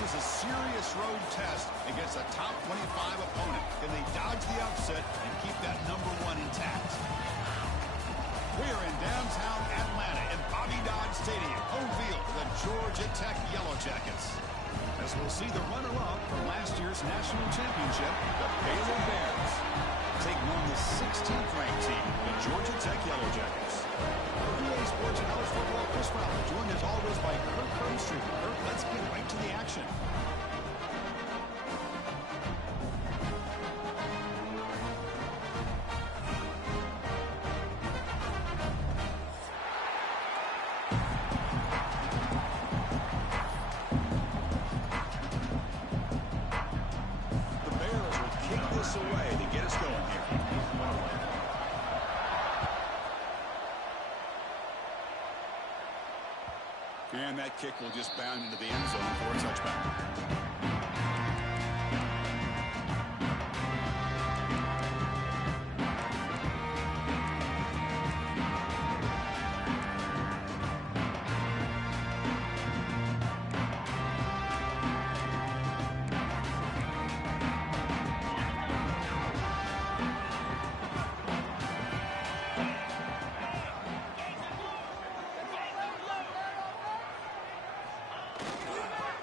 This is a serious road test against a top 25 opponent. Can they dodge the upset and keep that #1 intact? We're in downtown Atlanta in Bobby Dodd Stadium, home field for the Georgia Tech Yellow Jackets. As we'll see the runner-up from last year's national championship, the Baylor Bears, taking on the 16th-ranked team, the Georgia Tech Yellow Jackets. EA Sports and College Football, Chris Fowler, joined as always by Kirk Crumstreet. Kirk, let's get right to the action. The Bears will kick this away to get us going here. And that kick will just bound into the end zone for a touchback.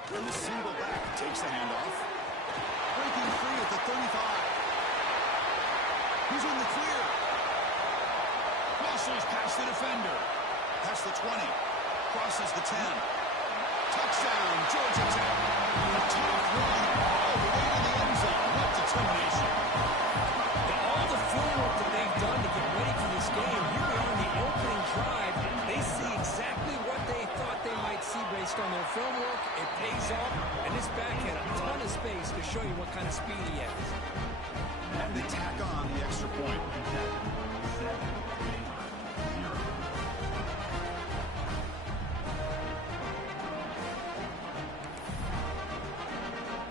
And the single back takes the handoff. Breaking free at the 35. He's in the clear. Muscles past the defender. Past the 20. Crosses the 10. Touchdown, Georgia Tech. A tough run all the way to the end zone. What determination. All the film work that they've done to get ready for this game, here we are in the opening drive. They see exactly what they thought they might see based on their film work. It pays off, and this back had a ton of space to show you what kind of speed he has. And they tack on the extra point.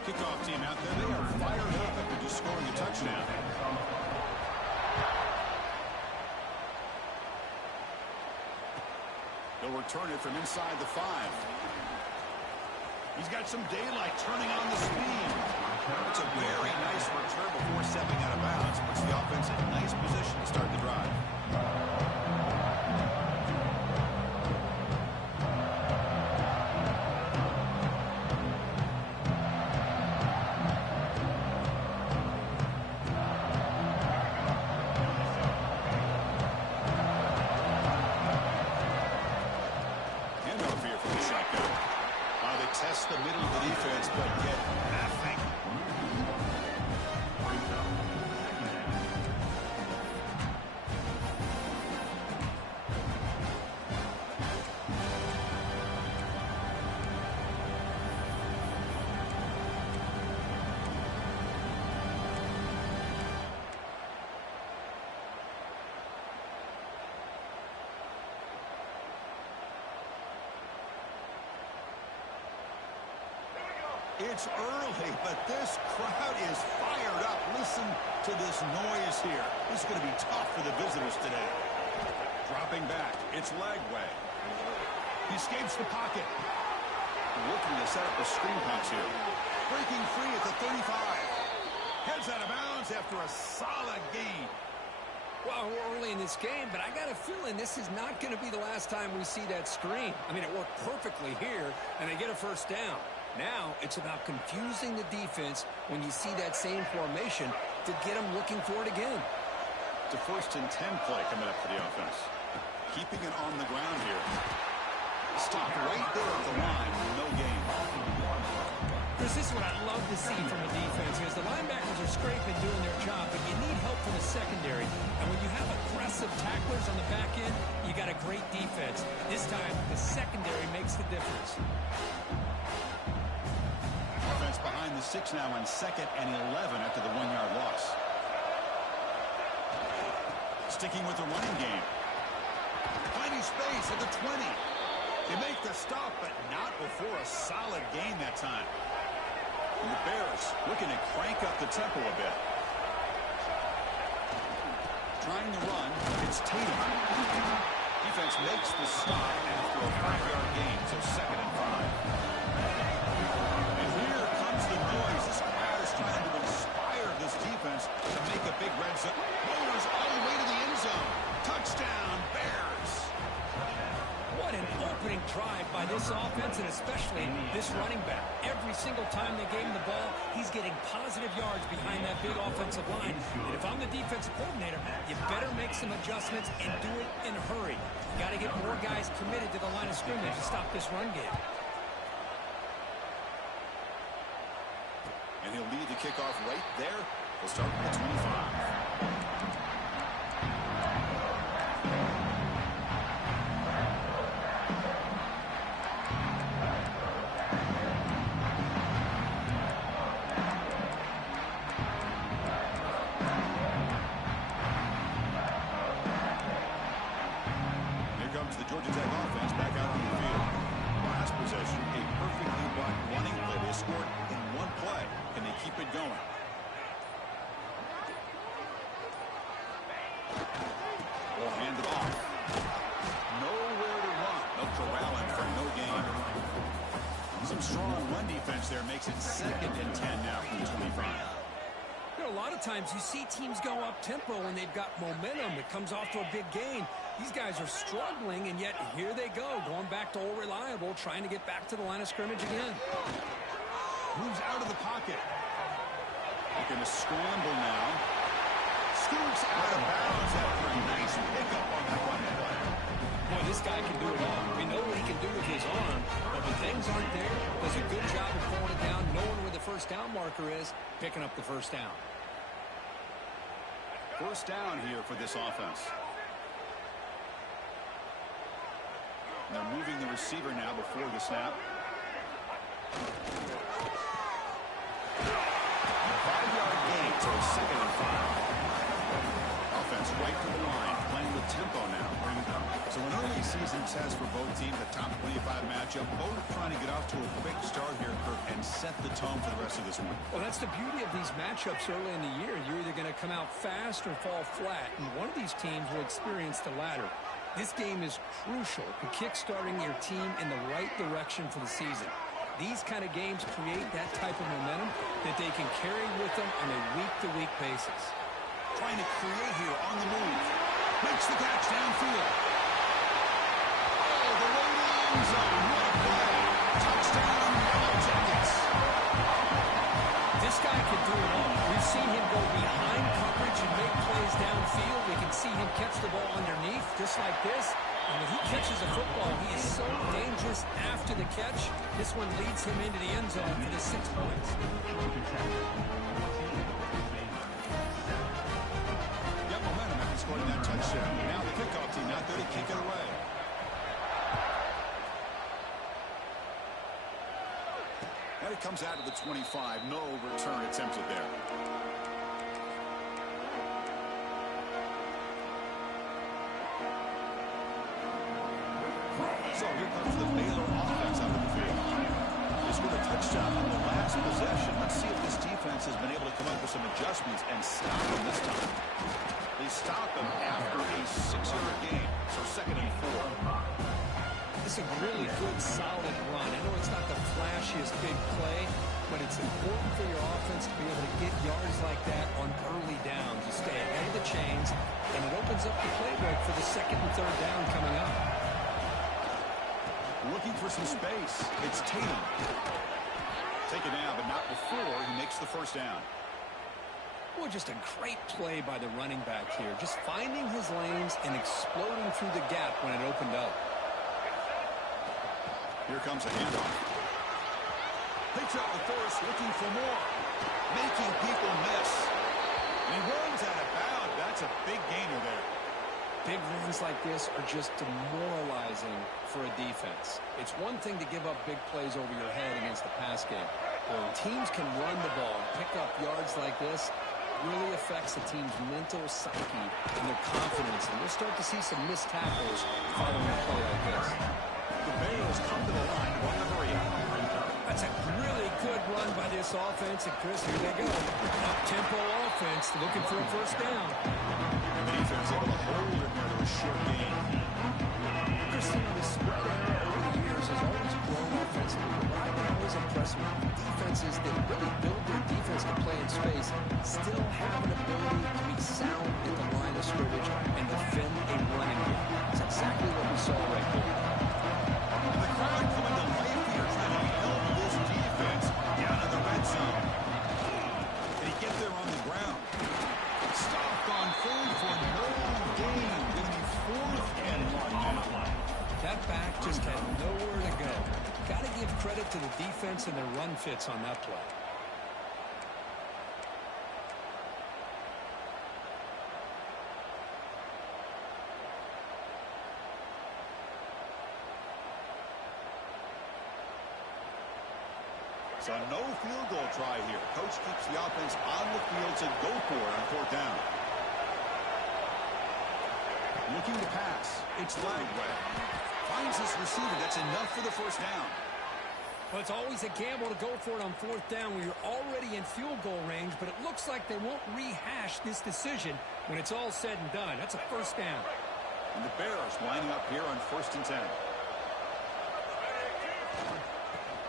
Kickoff team out there. They are fired up after just scoring a touchdown. They'll return it from inside the 5. He's got some daylight turning on the speed. It's a very nice return before stepping out of bounds. Puts the offense in a nice position to start the drive. Test the middle of the defense, but get nothing. It's early, but this crowd is fired up. Listen to this noise here. This is going to be tough for the visitors today. Dropping back. It's leg way. He escapes the pocket. Looking to set up a screen pass here. Breaking free at the 35. Heads out of bounds after a solid gain. Well, we're early in this game, but I got a feeling this is not going to be the last time we see that screen. I mean, it worked perfectly here, and they get a first down. Now, it's about confusing the defense when you see that same formation to get them looking for it again. It's a 1st and 10 play coming up for the offense. Keeping it on the ground here. Stop right there at the line. No gain. Chris, this is what I love to see from a defense is the linebackers are scraping, doing their job, but you need help from the secondary. And when you have aggressive tacklers on the back end, you got a great defense. This time, the secondary makes the difference. Offense behind the 6 now on 2nd and 11 after the 1-yard loss. Sticking with the running game. Finding space at the 20. They make the stop, but not before a solid gain that time. And the Bears looking to crank up the tempo a bit. Trying to run. It's Tatum. Defense makes the stop after a 5-yard gain, so 2nd and 5. And he this offense, and especially this running back. Every single time they gave him the ball, he's getting positive yards behind that big offensive line. And if I'm the defensive coordinator, you better make some adjustments and do it in a hurry. You got to get more guys committed to the line of scrimmage to stop this run game. And he'll lead the kickoff right there. We'll start at the 25. The Georgia Tech offense back out on the field. Last possession, a perfectly blocked running play. They scored in one play. Can they keep it going? Will hand it off. Nowhere to run. They'll corral him for no gain. Some strong run defense there makes it 2nd and 10 now from the 25. A lot of times you see teams go up-tempo when they've got momentum. It comes off to a big gain. These guys are struggling, and yet here they go, going back to old reliable, trying to get back to the line of scrimmage again. Moves out of the pocket. Looking to scramble now. Scoots out of bounds after a nice pickup on that running play. Boy, this guy can do it all. We know what he can do with his arm, but when things aren't there, does a good job of pulling it down, knowing where the first down marker is, picking up the first down. First down here for this offense. They're moving the receiver now before the snap. 5-yard gain, so 2nd and 5. Offense right to the line, playing with tempo now. So an early season test for both teams, a top 25 matchup. Both trying to get off to a quick start here, Kirk, and set the tone for the rest of this one. Well, that's the beauty of these matchups early in the year. You're either going to come out fast or fall flat, and one of these teams will experience the latter. This game is crucial to kick-starting your team in the right direction for the season. These kind of games create that type of momentum that they can carry with them on a week-to-week basis. Trying to create here on the move. Makes the catch downfield. Oh, the way to the end zone. What a play. Touchdown, Yellow Jackets. This guy can do it all. We've seen him go behind coverage and make plays downfield. We can see him catch the ball underneath, just like this. And when he catches a football, he is so dangerous after the catch. This one leads him into the end zone for the 6 points. Got momentum after scoring that touchdown. Now the kickoff team out there to kick it away. And it comes out of the 25. No return attempted there. So here comes the Baylor offense out of the field. They scored a touchdown on the last possession. Let's see if this defense has been able to come up with some adjustments and stop them this time. They stop them after a 6-yard gain. So 2nd and 4. It's a really good, solid run. I know it's not the flashiest big play, but it's important for your offense to be able to get yards like that on early downs. You stay ahead of the chains, and it opens up the playbook for the 2nd and 3rd down coming up. Looking for some space. It's Tatum. Taken down, but not before he makes the first down. Well, just a great play by the running back here. Just finding his lanes and exploding through the gap when it opened up. Here comes a handoff. Picks up the first, looking for more. Making people miss. And he runs out of bounds. That's a big gainer there. Big runs like this are just demoralizing for a defense. It's one thing to give up big plays over your head against the pass game. When teams can run the ball and pick up yards like this, it really affects the team's mental psyche and their confidence. And we'll start to see some missed tackles following a play like this. The Bears come to the line to run the hurry. That's a really good run by this offense. And Chris, here they go. Up-tempo offense looking for a first down. The defense able to hold him there to a short gain. Christine, the spread area over the years has always grown offensively. But I've been always impressed with defenses that really build their defense to play in space, still have an ability to be sound at the line of scrimmage and defend a running game. That's exactly what we saw right here. And the crowd coming to fits on that play. So no field goal try here. Coach keeps the offense on the field to go for it on fourth down. Looking to pass. It's flagged way. Finds his receiver. That's enough for the first down. Well, it's always a gamble to go for it on fourth down when you're already in field goal range, but it looks like they won't rehash this decision when it's all said and done. That's a first down. And the Bears lining up here on 1st and 10.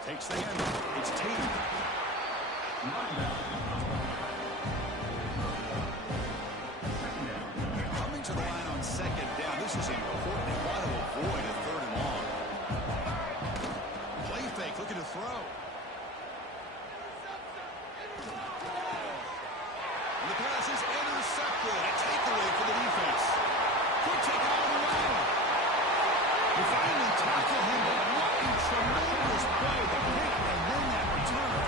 Takes the handoff. It's Tatum. Coming to the line on 2nd down. This is important. They want to avoid a 3rd and long. Play fake, looking to throw. And the pass is intercepted. A takeaway for the defense. Could take it all the way. You finally tackle him, but what a tremendous play to pick and then that return.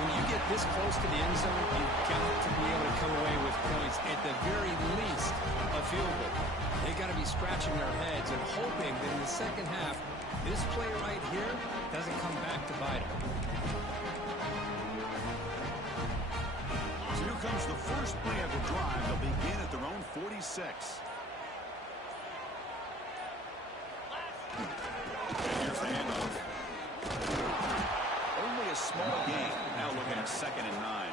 When you get this close to the end zone, you've got to be able to come away with points, at the very least a field goal. They got to be scratching their heads and hoping that in the second half, this play right here doesn't come back to bite them. So here comes the first play of the drive. They'll begin at their own 46. Here's the handoff. Only a small gain. Now looking at 2nd and 9.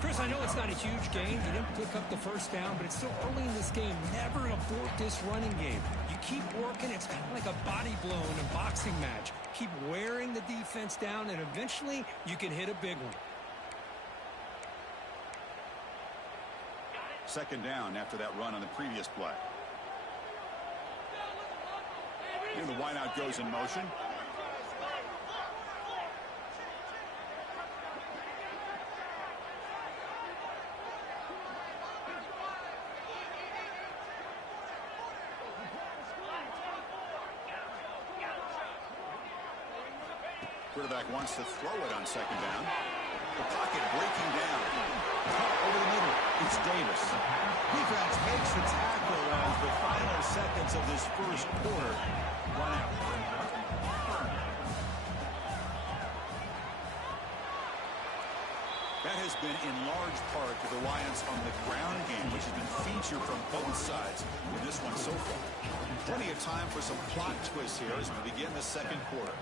Chris, I know it's not a huge game. You didn't pick up the first down, but it's still early in this game. Never abort this running game. You keep working. It's kind of like a body blow in a boxing match. Keep wearing the defense down, and eventually you can hit a big one. 2nd down after that run on the previous play. Here the wideout goes in motion. Quarterback wants to throw it on 2nd down. The pocket breaking down. Caught over the middle. It's Davis. Defense makes the tackle as the final seconds of this first quarter run out. That has been in large part to the reliance on the ground game, which has been featured from both sides in this one so far. Plenty of time for some plot twists here as we begin the second quarter.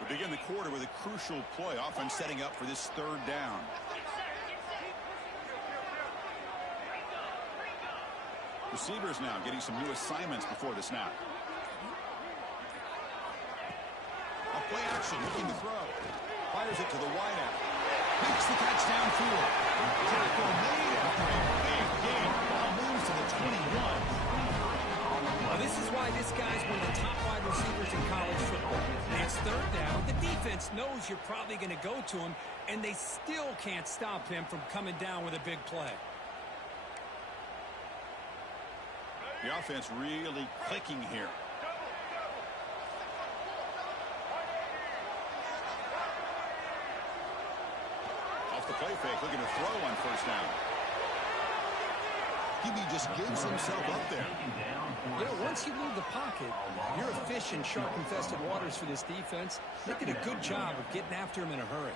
We begin the quarter with a crucial play, often setting up for this 3rd down. Receivers now getting some new assignments before the snap. A play action, looking to throw. Fires it to the wideout. Makes the catch downfield. Tackle made after a big game. Ball moves to the 21. Well, this is why this guy's one of the top wide receivers in college football. And it's 3rd down. The defense knows you're probably going to go to him, and they still can't stop him from coming down with a big play. The offense really clicking here. Off the play fake, looking to throw on 1st down. He just gives himself up there. You know, once you leave the pocket, you're a fish in shark-infested waters for this defense. They did a good job of getting after him in a hurry.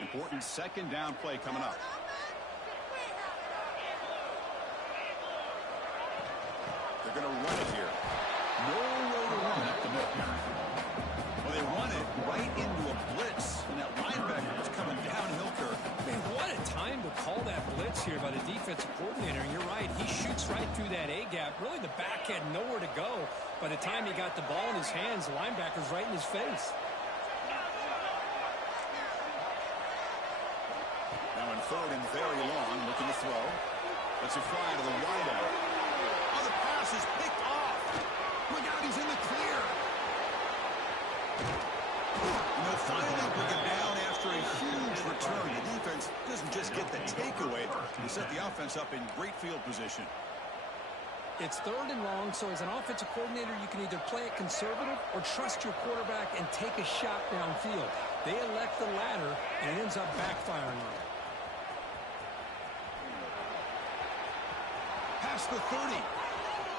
Important 2nd down play coming up. They're going to run it here. No way to run it up the middle. Well, they run it right into a blitz, and that linebacker was coming downhill. Man, what a time to call that blitz here by the defensive coordinator. And you're right, he shoots cuts right through that A-gap. Really, the back had nowhere to go. By the time he got the ball in his hands, the linebacker's right in his face. Now in third and very long, looking to throw. Let's a fly to the wideout. Oh, the pass is picked off. Look out, he's in the clear. And they'll finally bring it down after a huge return. The defense doesn't just get the takeaway. They set the offense up in great field position. It's third and long, so as an offensive coordinator, you can either play it conservative or trust your quarterback and take a shot downfield. They elect the latter, and it ends up backfiring on them. Past the 30.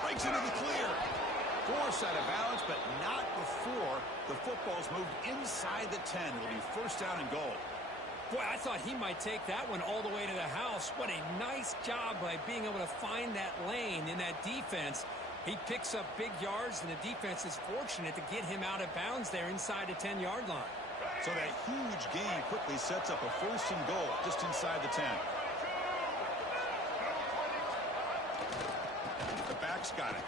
Breaks into the clear. Force out of bounds, but not before the football's moved inside the 10. It'll be first down and goal. Boy, I thought he might take that one all the way to the house. What a nice job by being able to find that lane in that defense. He picks up big yards, and the defense is fortunate to get him out of bounds there inside the 10-yard line. So that huge gain quickly sets up a first and goal just inside the 10. The back's got it.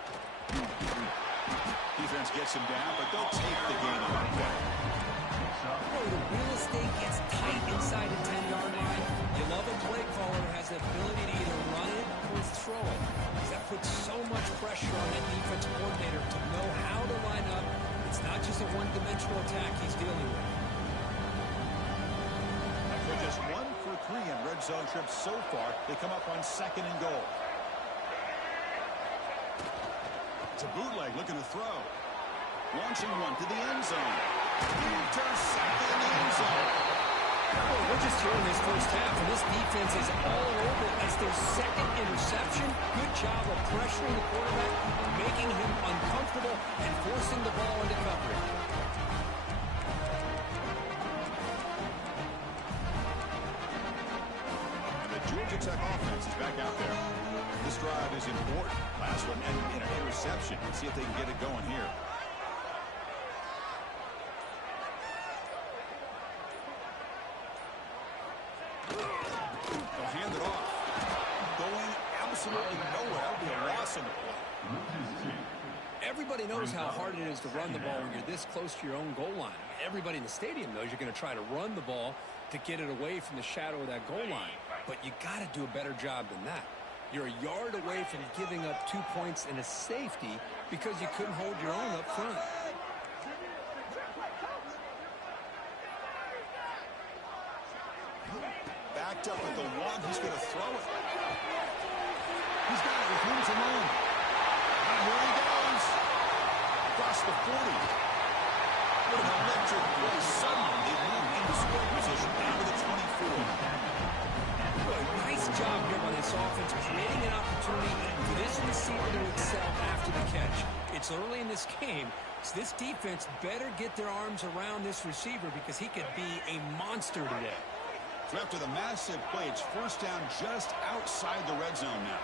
Defense gets him down, but they'll take the gain on the play. Oh, the real estate gets tight inside the 10-yard line. You love a play caller who has the ability to either run it or throw it. That puts so much pressure on that defensive coordinator to know how to line up. It's not just a one-dimensional attack he's dealing with. After just 1 for 3 in red zone trips so far, they come up on second and goal. It's a bootleg looking to throw. Launching one to the end zone. Intercepted in the end zone. Well, we're just here in this first half, and this defense is all over as their second interception. Good job of pressuring the quarterback, making him uncomfortable, and forcing the ball into coverage. And the Georgia Tech offense is back out there. This drive is important. Last one ended in an interception. Let's see if they can get it going here. They'll hand it off. Going absolutely nowhere. That'll be a loss in the play. Everybody knows how hard it is to run the ball when you're this close to your own goal line. Everybody in the stadium knows you're going to try to run the ball to get it away from the shadow of that goal line. But you got to do a better job than that. You're a yard away from giving up 2 points and a safety because you couldn't hold your own up front. Backed up at the 1. He's going to throw it. He's got it with room to room. And here he goes. Across the 40. What an electric play. Suddenly they move into score position down to the 24. Nice job here by this offense, creating an opportunity for this receiver to excel after the catch. It's early in this game, so this defense better get their arms around this receiver because he could be a monster today. So after the massive play, it's first down just outside the red zone now.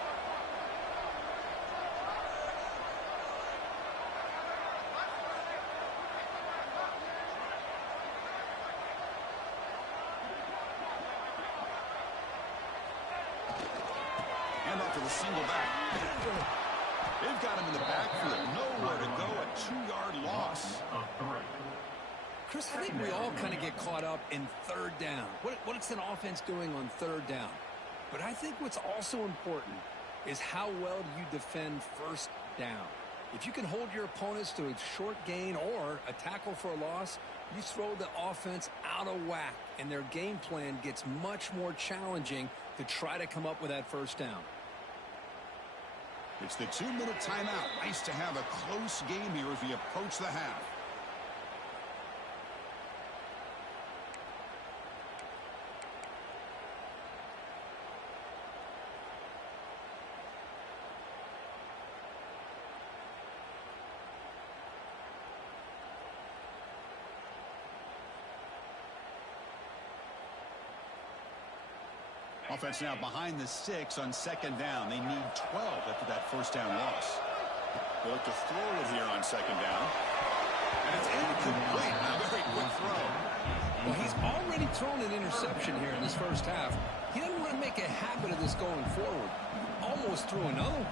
Hand off to the single back. They've got him in the backfield. Nowhere to go. A 2-yard loss. Chris, I think we all kind of get caught up in third down. What's an offense doing on third down? But I think what's also important is how well you defend first down. If you can hold your opponents to a short gain or a tackle for a loss, you throw the offense out of whack, and their game plan gets much more challenging to try to come up with that first down. It's the 2-minute timeout. Nice to have a close game here as we approach the half. Offense now behind the 6 on second down. They need 12 after that first down loss. They look to throw it here on second down. And it's incomplete. A very quick throw. Well, he's already thrown an interception here in this first half. He doesn't want to make a habit of this going forward. All almost threw another one.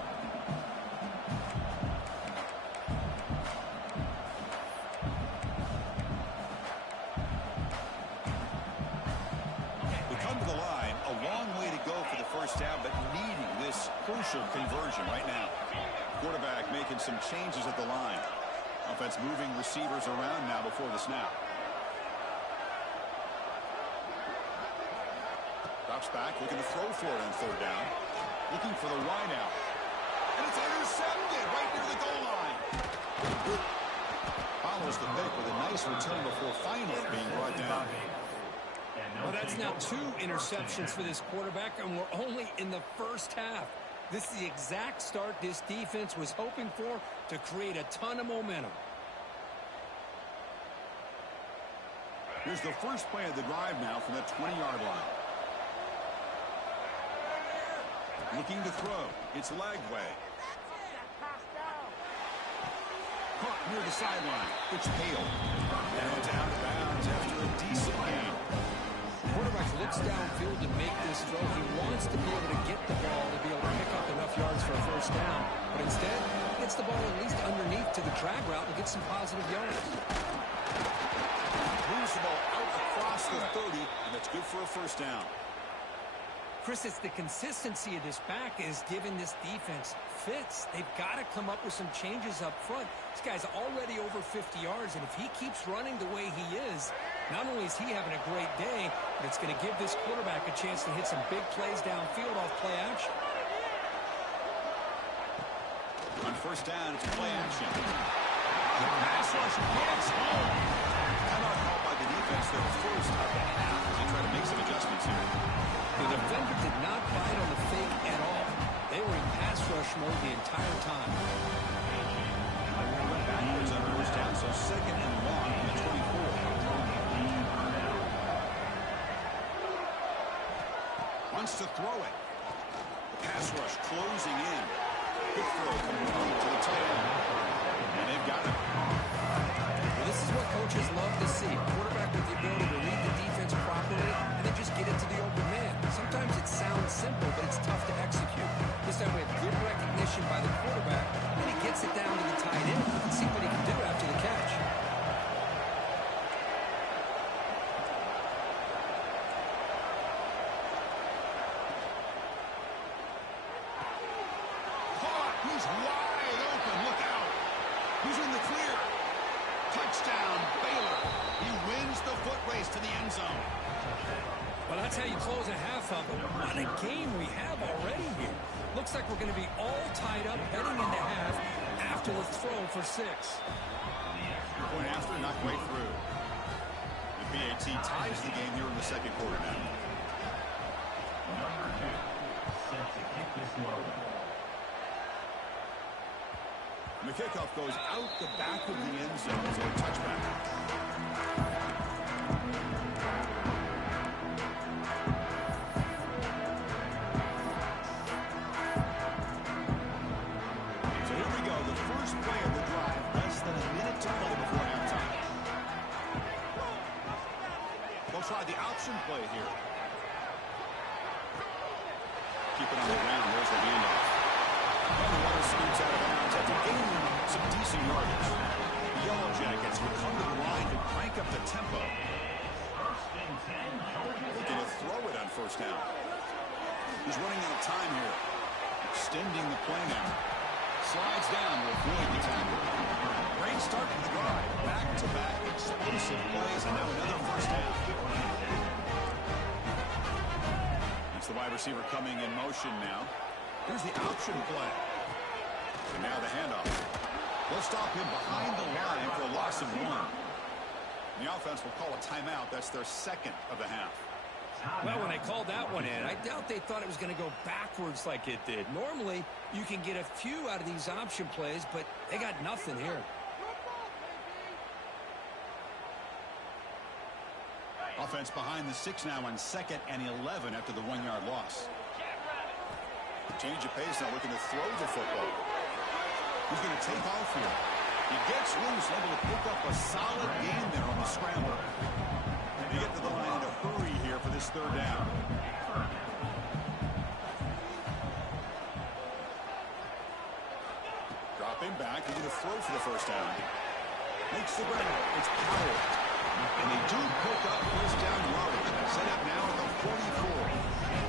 We come to the line, a long way to go for the first down, but needing this crucial conversion right now. Quarterback making some changes at the line. Offense moving receivers around now before the snap. Drops back, looking to throw for it on third down. Looking for the wide out. And it's intercepted right near the goal line. Follows the pick with a nice return before finally being brought down. Well, that's now 2 interceptions for this quarterback, and we're only in the first half. This is the exact start this defense was hoping for to create a ton of momentum. Here's the first play of the drive now from the 20-yard line. Looking to throw. It's Lagway. Caught near the sideline. It's Hale. And out of bounds after a decent gain. Quarterback looks downfield to make this throw. He wants to be able to get the ball to be able to pick up enough yards for a first down. But instead, he gets the ball at least underneath to the drag route and gets some positive yards. Moves the ball out across the 30, and that's good for a first down. Chris, it's the consistency of this back is giving this defense fits. They've got to come up with some changes up front. This guy's already over 50 yards, and if he keeps running the way he is, not only is he having a great day, but it's going to give this quarterback a chance to hit some big plays downfield off play action. On first down, it's play action. The pass rush gets home. Timeout called by the defense their first of the half as they try to make some adjustments here. The defender did not bite on the fake at all. They were in pass rush mode the entire time. Went backwards on first down, so second and long on the 24. Wants to throw it. The pass rush closing in. Good throw coming to the tight end. And they've got it. Well, this is what coaches love to see. A quarterback with the ability to read the defense properly and then just get it to the open man. Sometimes it sounds simple, but it's tough to execute. This time we have good recognition by the quarterback, and he gets it down to the tight end. Let's see what he can do after the catch. Caught. He's wide open. Look out. He's in the clear. Touchdown, Baylor. He wins the foot race to the end zone. Well, that's how you close a half up. What a game we have already here. Looks like we're going to be all tied up heading into half after the throw for 6. Point after, not quite through. The BAT ties the game here in the second quarter now. And the kickoff goes out the back of the end zone for a touchback. Play of the drive, less than a minute to play before halftime. They'll try the option play here. Keep it on the ground. There's the handoff. And the runner scoots out of bounds after gaining some decent yardage. The Yellow Jackets will come to the line to crank up the tempo. Looking to throw it on first down. He's running out of time here. Extending the play now. Slides down to avoid the tackle. Great start to the drive. Back-to-back explosive plays, and now another first down. It's the wide receiver coming in motion now. Here's the option play. And now the handoff. They'll stop him behind the line for a loss of 1. The offense will call a timeout. That's their second of the half. Well, when they called that one in, I doubt they thought it was going to go backwards like it did. Normally, you can get a few out of these option plays, but they got nothing here. Offense behind the 6 now on 2nd and 11 after the 1-yard loss. Change of pace now, looking to throw the football. He's going to take off here. He gets loose, able to pick up a solid gain there on the scramble. And to get to the line in a hurry here for this third down. back. He's going to throw for the first down. Makes the grab. It's Powell. And they do pick up first down yardage. Set up now at the 44.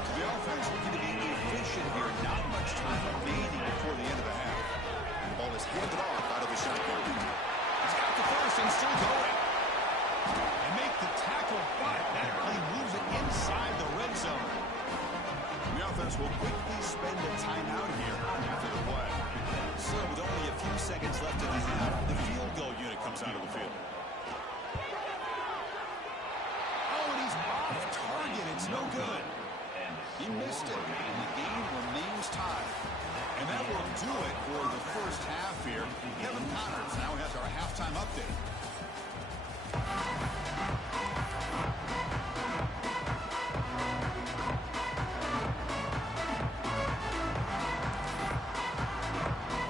So the offense looking to be efficient here. Not much time remaining before the end of the half. The ball is handed off out of the shotgun. He's got the first and still going. And make the tackle, but that play moves it inside the red zone. The offense will quickly spend a timeout here after the play. So with only a few seconds left in the half, the field goal unit comes out of the field. Oh, and he's off target. It's no good. He missed it, and the game remains tied. And that will do it for the first half here. Kevin Connors now has our halftime update.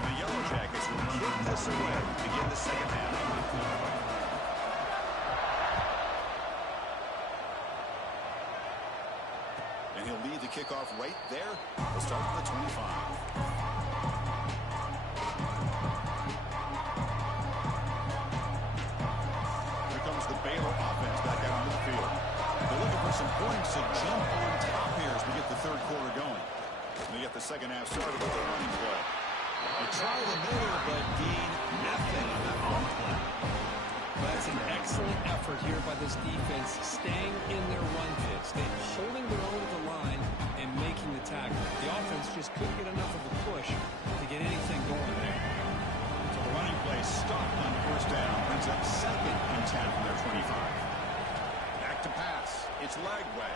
The Yellow Jackets will kick this away to begin the second half. And he'll lead the kickoff right there. We'll start with the 25. The Baylor offense back out onto the field. They're looking for some points to jump on top here as we get the third quarter going. And they get the second half started with the running play. They try the middle, but gain nothing on that one. That's an excellent effort here by this defense, staying in their run fits, holding their own at the line and making the tackle. The offense just couldn't get enough of a push to get anything going there. The running play stopped on first down. Brings up second and 10 from their 25. Back to pass. It's Lagway.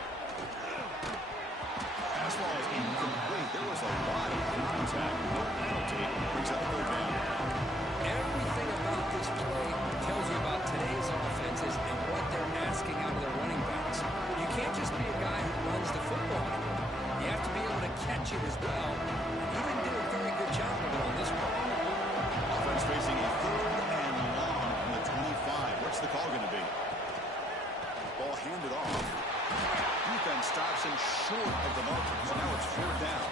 Pass ball is incomplete. There was a lot of contact. No penalty. Brings up third down. Everything about this play tells you about today's offenses and what they're asking out of their running backs. You can't just be a guy who runs the football anymore. You have to be able to catch it as well. He didn't do a very good job of it on this play. Offense facing a third and long from the 25. What's the call going to be? Ball handed off. Defense stops him short of the marker. So now it's fourth down.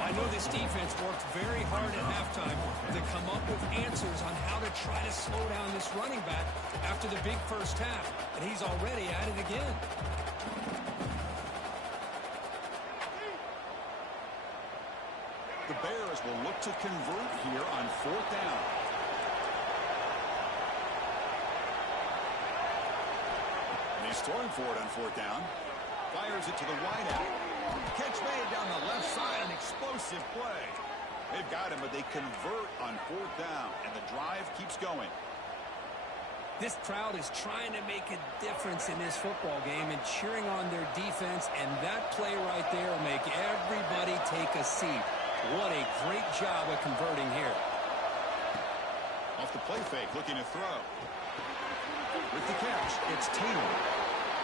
I know this defense worked very hard at halftime to come up with answers on how to try to slow down this running back after the big first half. And he's already at it again. The Bears will look to convert here on fourth down. And he's throwing for it on fourth down. Fires it to the wideout. Catch made down the left side. An explosive play. They've got him, but they convert on fourth down. And the drive keeps going. This crowd is trying to make a difference in this football game and cheering on their defense. And that play right there will make everybody take a seat. What a great job of converting here. Off the play fake, looking to throw. With the catch, it's Taylor.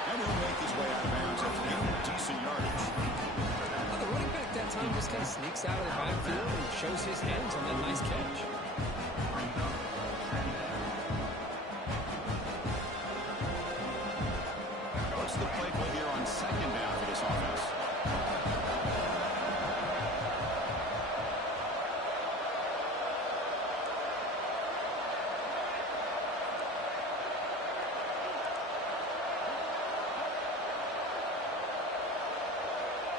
And he'll make his way out of bounds after getting decent yardage. Well, the running back that time just kind of sneaks out of the backfield and shows his hands on that nice catch. What's the play call here on second down for this offense?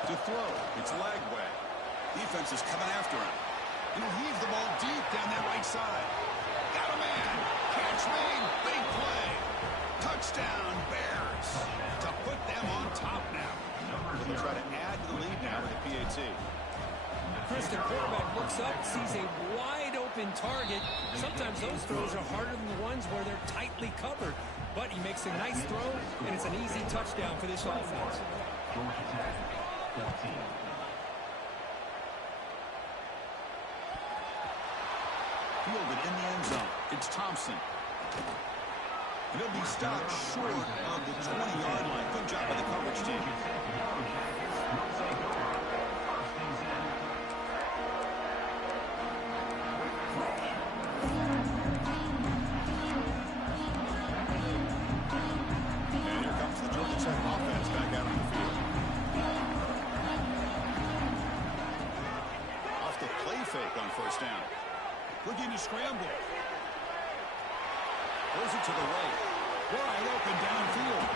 To throw, it's Lagway. Defense is coming after him. He'll heave the ball deep down that right side. Got a man. Catch made. Big play. Touchdown, Bears. To put them on top now. They'll try to add to the lead now with the PAT. Chris, the quarterback looks up, sees a wide-open target. Sometimes those throws are harder than the ones where they're tightly covered. But he makes a nice throw, and it's an easy touchdown for this offense. Fielded in the end zone. It's Thompson. And he'll be stopped short of the 20-yard line. Good job by the coverage team. And here comes the Georgia Tech offense back out on the field. Off the play fake on first down. scramble. Throws it to the right. Wide open downfield.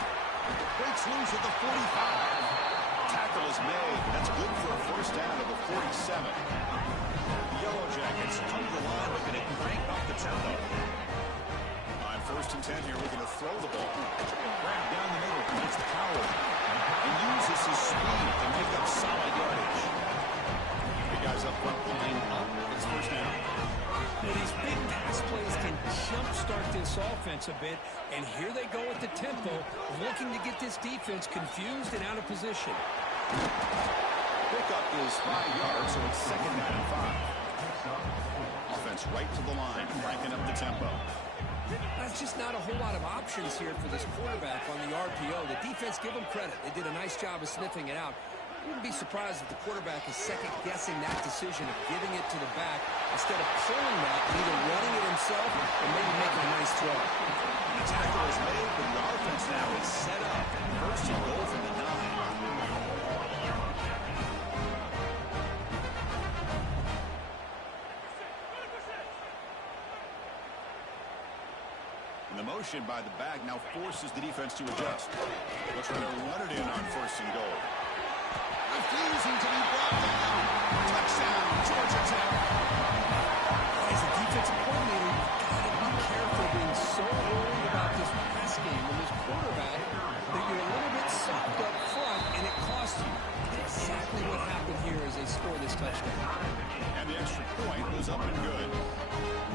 Breaks loose at the 45. Tackle is made. That's good for a first down at the 47. The Yellow Jackets come to the line looking to crank up the tempo. On 1st and 10 here, we're going to throw the ball. Grab down the middle against Howard. And uses his speed to make up solid yardage. The guys up front line up. It's first down. Now, these big pass plays can jumpstart this offense a bit, and here they go at the tempo, looking to get this defense confused and out of position. Pickup is 5 yards, so it's 2nd down and 5. Offense right to the line, cranking up the tempo. That's just not a whole lot of options here for this quarterback on the RPO. The defense, give them credit. They did a nice job of sniffing it out. Wouldn't be surprised if the quarterback is second-guessing that decision of giving it to the back instead of pulling that, either running it himself or maybe making a nice throw. The tackle is made, but the offense now is set up. 1st and goal from the 9. And the motion by the back now forces the defense to adjust. They'll try to run it in on 1st and goal. Refusing to be brought down. Touchdown, Georgia Tech. As a defensive coordinator, you've got to be careful being so worried about this pass game and this quarterback that you're a little bit soft up front and it costs you. Exactly what happened here as they score this touchdown. And the extra point was up and good.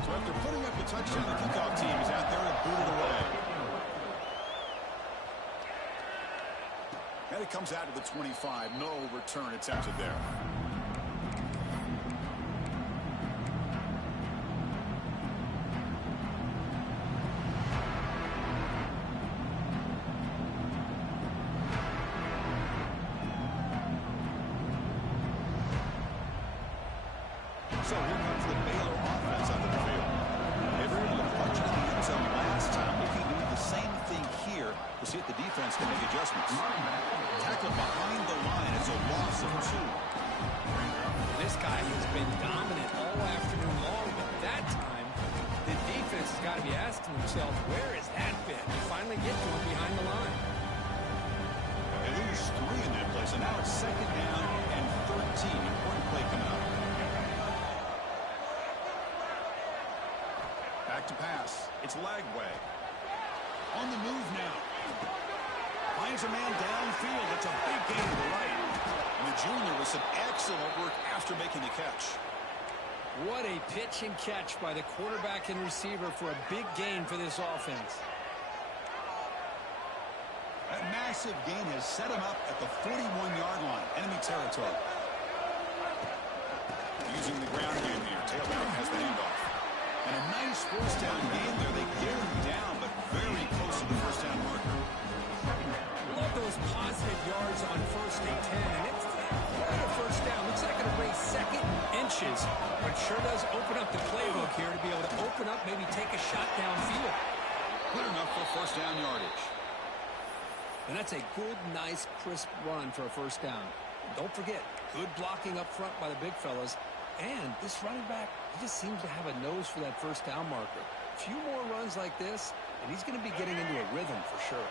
So after putting up the touchdown, the kickoff team is out there to boot it away. And it comes out to the 25. No return attempted there. So here comes the Baylor offense onto the field. They were able to punch it in the end zone last time. Looking to do the same thing here to see if the defense can make adjustments. Tackle behind the line. It's a loss of 2. This guy has been dominant all afternoon long, but that time the defense has got to be asking themselves, where has that been? They finally get to him behind the line. They lose 3 in that play, so now it's 2nd down and 13. Important play coming up. Back to pass. It's Lagway. On the move now. Finds a man downfield. It's a big gain to the right. And the junior with some excellent work after making the catch. What a pitch and catch by the quarterback and receiver for a big gain for this offense. That massive gain has set him up at the 41-yard line. Enemy territory. Using the ground game here. Tailback has the handoff. And a nice first down gain there. They get him down, but very close to the first down marker. Love those positive yards on 1st and 10. And it's quite a first down. Looks like it'll raise 2nd inches, but sure does open up the playbook here to be able to open up, maybe take a shot downfield. Good enough for first down yardage. And that's a good, nice, crisp run for a first down. Don't forget, good blocking up front by the big fellas. And this running back, he just seems to have a nose for that first down marker. A few more runs like this, and he's going to be getting into a rhythm for sure.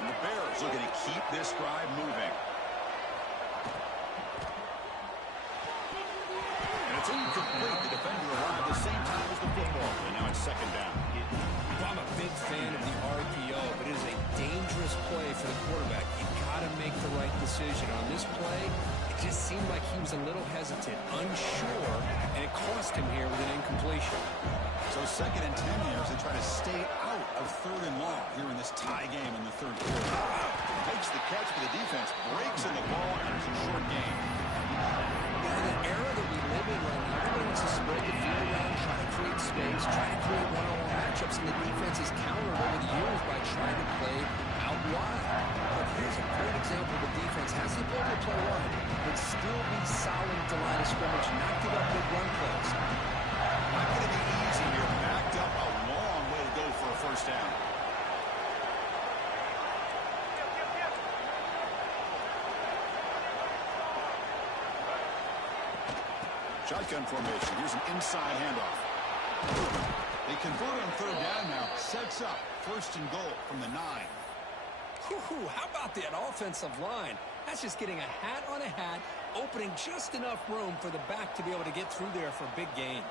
And the Bears looking to keep this drive moving. And it's incomplete. The defender arrived the same time as the football. And now it's 2nd down. I'm a big fan of the RPO, but it is a dangerous play for the quarterback. You've got to make the right decision. On this play, it just seemed like he was a little hesitant, unsure, and it cost him here with an incompletion. So 2nd and 10 here as they try to stay out of 3rd and long here in this tie game in the 3rd quarter. Makes the catch for the defense, breaks in the ball, and it's a short game. In the era that we live in right now, everybody wants to spread the field around, try to create space, try to create one-on-one matchups, and the defense is countered over the years by trying to play out wide. But here's a great example of the defense has the ability to play wide, but still be solid at the line of scrimmage, not give up big run plays. Not going to be easy here. Backed up a long way to go for a first down. Shotgun formation. Here's an inside handoff. They convert on third down now. Sets up first and goal from the 9. How about that offensive line? That's just getting a hat on a hat, opening just enough room for the back to be able to get through there for a big gain.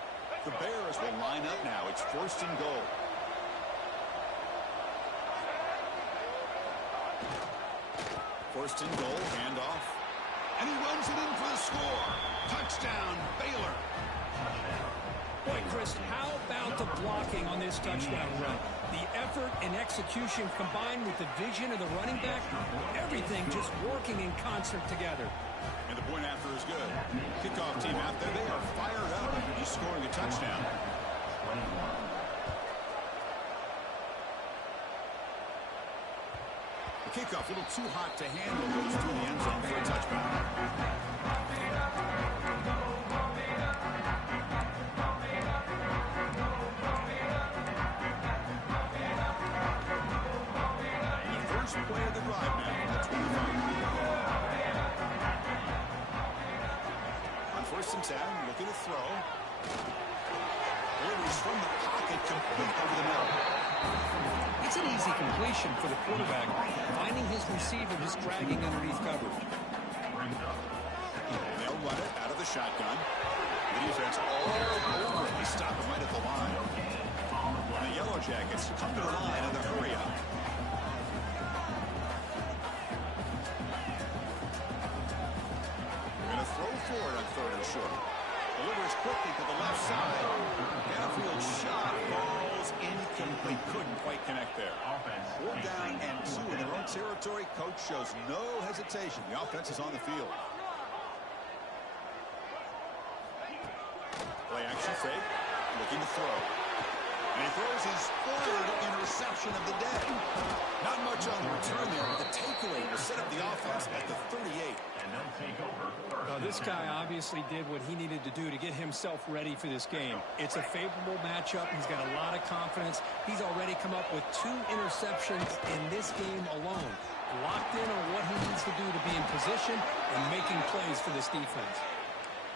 The Bears will line up now. It's first and goal. First and goal, handoff. And he runs it in for the score. Touchdown, Baylor. Boy, Chris, how about the blocking on this touchdown run? The effort and execution combined with the vision of the running back, everything just working in concert together. And the point after is good. Kickoff team out there, they are fired up. He's scoring a touchdown. The kickoff a little too hot to handle, goes through the end zone for a touchback. Play of the drive now at 25. On first and 10, looking to throw. Delivers from the pocket, complete over the middle. It's an easy completion for the quarterback, finding his receiver just dragging underneath coverage. They'll run it out of the shotgun. The defense all over it. They stop him right at the line. The Yellow Jackets come to the line in the hurry up. Forward on third and short. Delivers quickly to the left side. Downfield shot falls incomplete. Couldn't quite connect there. 4th down and 2 in their own territory. Coach shows no hesitation. The offense is on the field. Play action fake. Looking to throw. And he throws his 3rd interception of the day. Not much on the return there, but the takeaway will set up the offense at the 38. This guy obviously did what he needed to do to get himself ready for this game. It's a favorable matchup. He's got a lot of confidence. He's already come up with 2 interceptions in this game alone. Locked in on what he needs to do to be in position and making plays for this defense.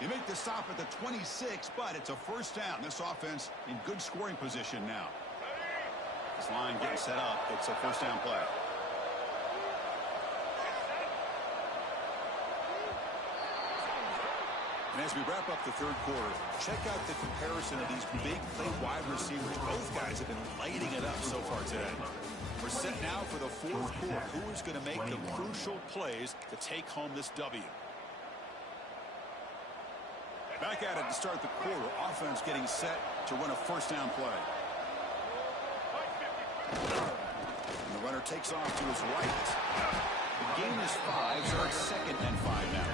You make the stop at the 26, but it's a first down. This offense in good scoring position now. This line getting set up. It's a first down play. And as we wrap up the third quarter, check out the comparison of these big play wide receivers. Both guys have been lighting it up so far today. We're set now for the fourth quarter. Who is going to make the crucial plays to take home this W? Back at it to start the quarter. Offense getting set to run a first down play. And the runner takes off to his right. The gain is 5, so it's 2nd and 5 now.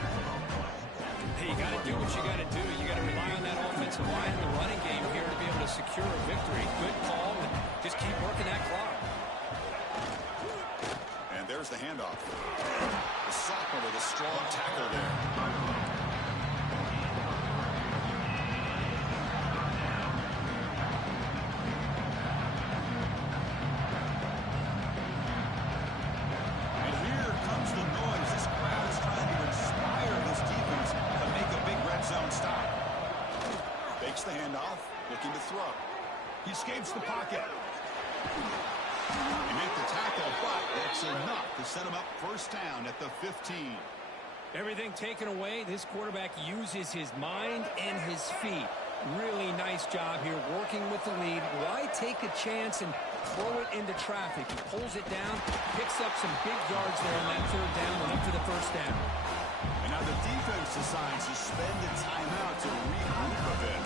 Hey, you got to do what you got to do. You got to rely on that offensive line in the running game here to be able to secure a victory. Good call, and just keep working that clock. And there's the handoff. The sophomore with a strong tackle there. The handoff, looking to throw. He escapes the pocket. He made the tackle, but that's enough to set him up first down at the 15. Everything taken away, this quarterback uses his mind and his feet. Really nice job here working with the lead. Why take a chance and throw it into traffic? He pulls it down, picks up some big yards there on that third down and up to the first down. And now the defense decides to spend a timeout to regroup a bit.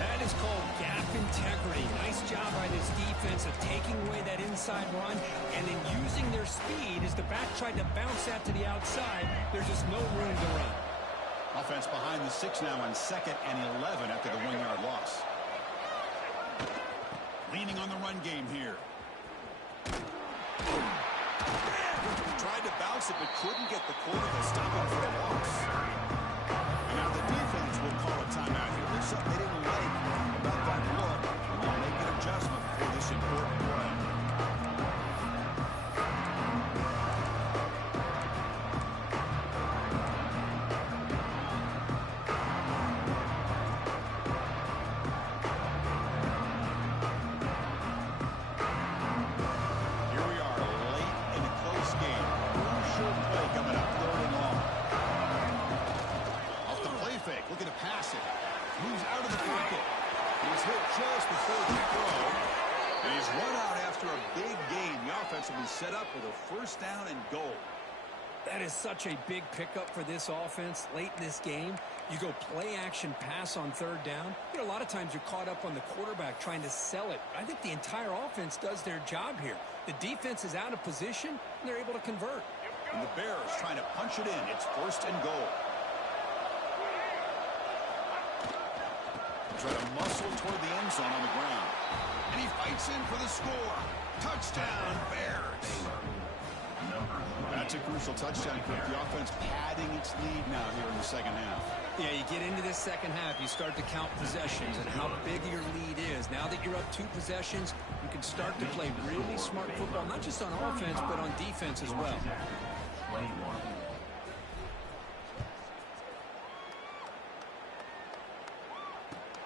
That is called gap integrity. Nice job by this defense of taking away that inside run and then using their speed as the back tried to bounce that to the outside. There's just no room to run. Offense behind the 6 now on 2nd and 11 after the 1-yard loss. Leaning on the run game here. Tried to bounce it but couldn't get the quarter to stop him for a loss. And now the defense will call a timeout here. There's something they didn't like about that look. And they'll make an adjustment for this important play. offense will be set up with a first down and goal. That is such a big pickup for this offense late in this game. You go play action pass on third down. You know, a lot of times you're caught up on the quarterback trying to sell it. I think the entire offense does their job here. The defense is out of position, and they're able to convert. And the Bears trying to punch it in. It's first and goal. Try to muscle toward the end zone on the ground. And he fights in for the score. Touchdown, Bears. That's a crucial touchdown, Kirk. The offense padding its lead now here in the second half. Yeah, you get into this second half, you start to count possessions and how big your lead is. Now that you're up 2 possessions, you can start to play really smart football, not just on offense, but on defense as well.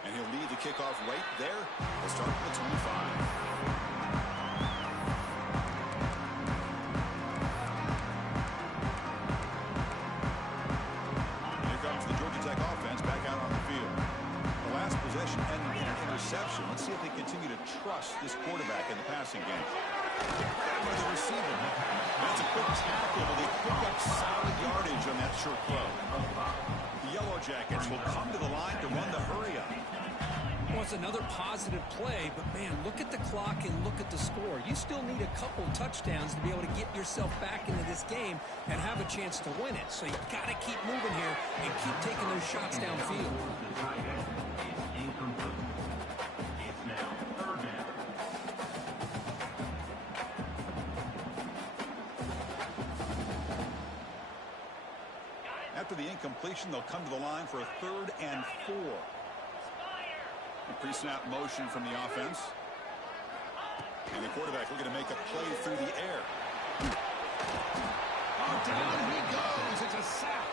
And he'll lead the kickoff right there. We'll start at the 25. Interception. Let's see if they continue to trust this quarterback in the passing game. By the receiver. That's a quick tackle, but they pick up solid yardage on that short throw. The Yellow Jackets will come to the line to run the hurry up. Well, it's another positive play, but man, look at the clock and look at the score. You still need a couple touchdowns to be able to get yourself back into this game and have a chance to win it. So you've got to keep moving here and keep taking those shots downfield. After the incompletion, they'll come to the line for a 3rd and 4. A pre-snap motion from the offense. And the quarterback looking to make a play through the air. Oh, down he goes. It's a sack.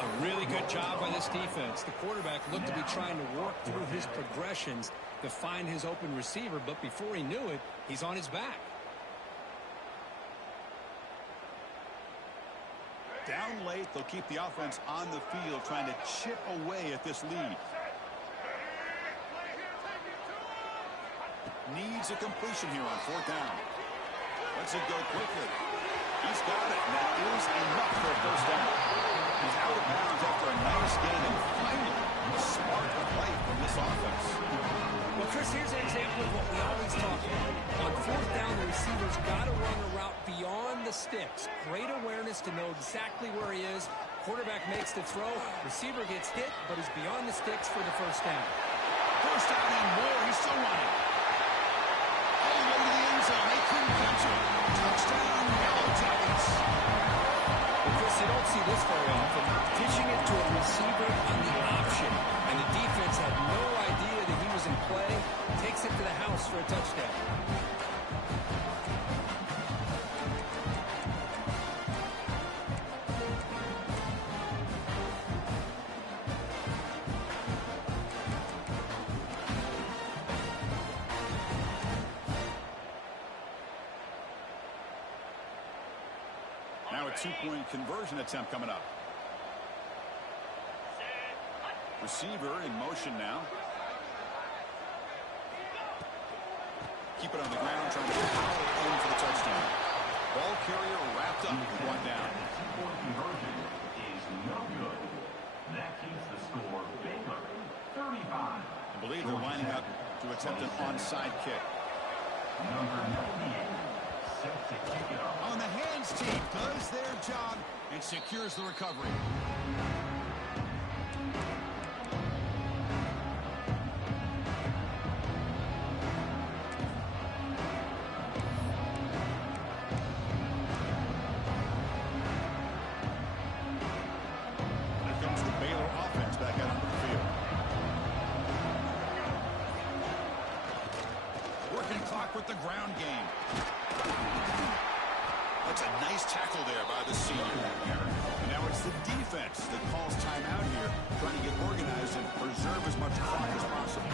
A really good job by this defense. The quarterback looked to be trying to work through his progressions to find his open receiver, but before he knew it, he's on his back. Down late, they'll keep the offense on the field trying to chip away at this lead. Needs a completion here on 4th down. Lets it go quickly. He's got it, and that is enough for a first down. He's out of bounds after a nice game, and finally, a smart play from this offense. Well, Chris, here's an example of what we always talk about. On 4th down, the receiver's got to run a route beyond the sticks. Great awareness to know exactly where he is. Quarterback makes the throw. Receiver gets hit, but he's beyond the sticks for the first down. First down and more. He's still running. All the way to the end zone. They couldn't catch him. Touchdown, Yellow Jackets. Well, Chris, you don't see this very often. Pitching it to a receiver on the option, and the defense had no idea that he was in play. Takes it to the house for a touchdown. Now a 2-point conversion attempt coming up. Receiver in motion now. Keep it on the ground, trying to power it in for the touchdown. Ball carrier wrapped up with 1 down. Conversion is no good. That keeps the score Baylor 35. I believe they're lining up to attempt an onside kick. Number 98 set to kick it off. On the hands team does their job and secures the recovery. Here comes the Baylor offense back out onto the field. Working clock with the ground game. That's a nice tackle there by the senior. And now it's the defense that calls timeout here, trying to get organized and preserve as much clock as possible.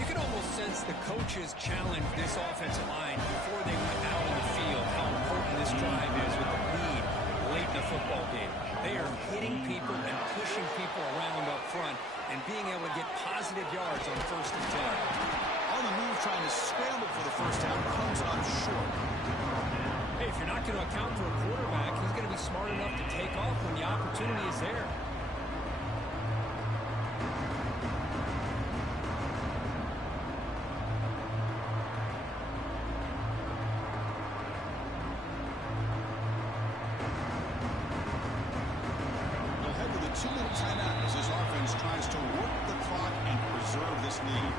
You can almost sense the coaches challenge this offensive line before they went out on the field, how important this drive is with the lead late in the football game. They are hitting people and pushing people around up front and being able to get positive yards on 1st and 10. On the move, trying to scramble for the first down, comes up short. if you're not going to account for a quarterback, he's going to be smart enough to take off when the opportunity is there. We'll head with a 2-minute timeout as this offense tries to work the clock and preserve this lead.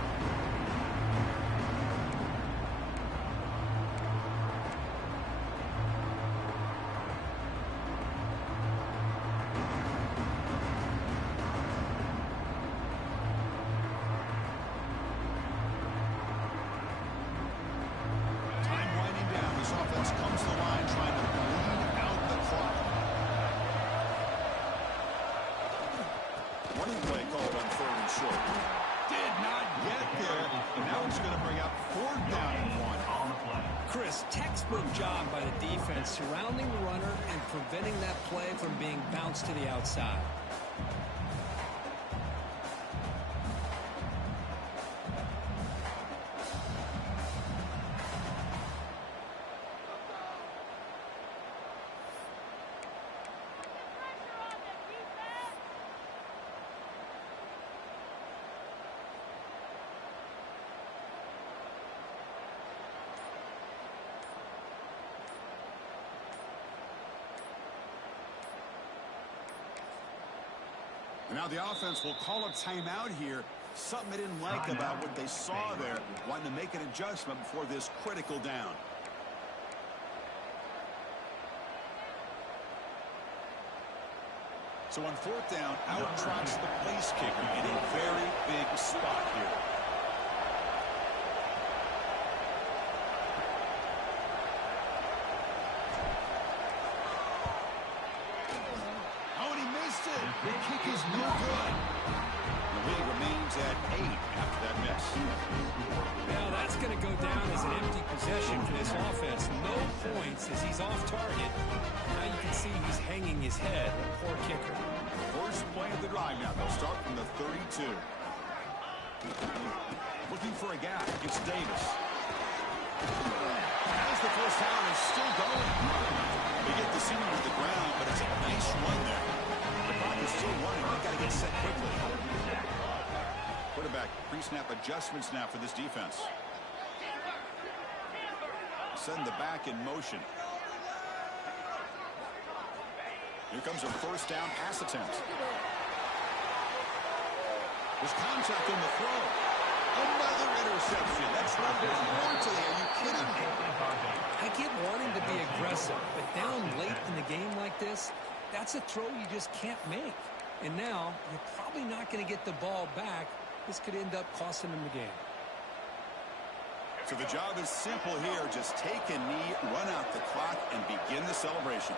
Textbook job by the defense surrounding the runner and preventing that play from being bounced to the outside. Now the offense will call a timeout here. Something they didn't like about what they saw there. Wanting to make an adjustment before this critical down. So on 4th down, out trots the place kicker in a very big spot here. The kick is no good. The lead remains at 8 after that miss. Now that's going to go down as an empty possession for this offense. No points as he's off target. Now you can see he's hanging his head. A poor kicker. First play of the drive now. They'll start from the 32. Looking for a gap. It's Davis. As the first down is still going. They get the senior to the ground, but it's a nice run there. The clock is still running. They've got to get set quickly. Quarterback pre-snap adjustments now for this defense. Send the back in motion. Here comes a first down pass attempt. There's contact on the throw. Another interception. That's number 4 today. Are you kidding me? I get wanting to be aggressive, but down late in the game like this, that's a throw you just can't make. And now, you're probably not going to get the ball back. This could end up costing them the game. So the job is simple here. Just take a knee, run out the clock, and begin the celebration.